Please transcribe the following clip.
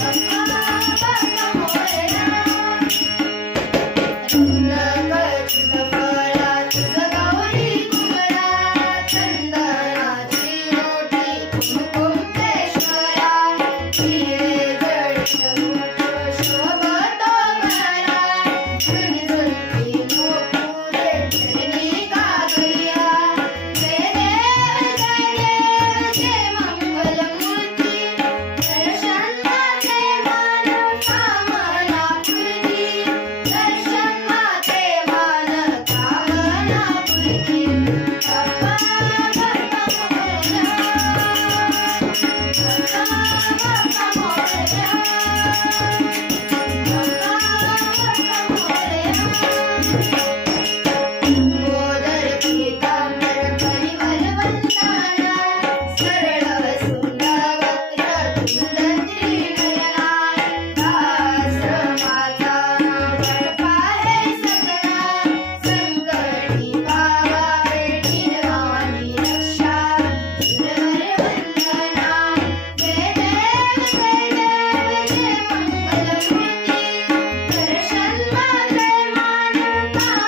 Thank you. Bye.